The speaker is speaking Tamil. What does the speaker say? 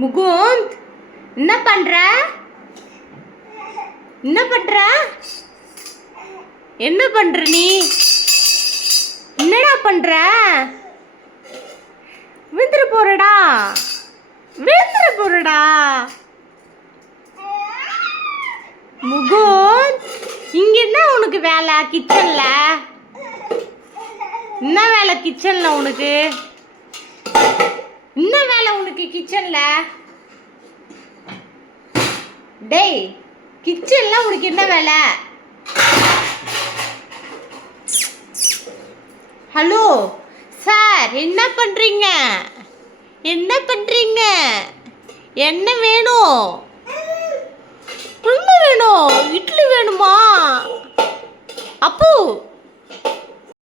முகுந்த், என்ன பண்ற? என்ன பண்ற? என்ன பண்ற நீ? என்னடா பண்ற? விழுந்துற போறடா, விழுந்துற போறடா. முகுந்த், இங்க என்ன உனக்கு வேலை கிச்சன்ல? என்ன வேலை கிச்சன்ல உனக்கு? என்ன வேலை உனக்கு கிச்சன்ல? டேய், கிச்சன்ல உனக்கு என்ன வேலை? ஹலோ சார், என்ன பண்றீங்க? என்ன பண்றீங்க? என்ன வேணும்? என்ன வேணும்? இட்லி வேணுமா? அப்பு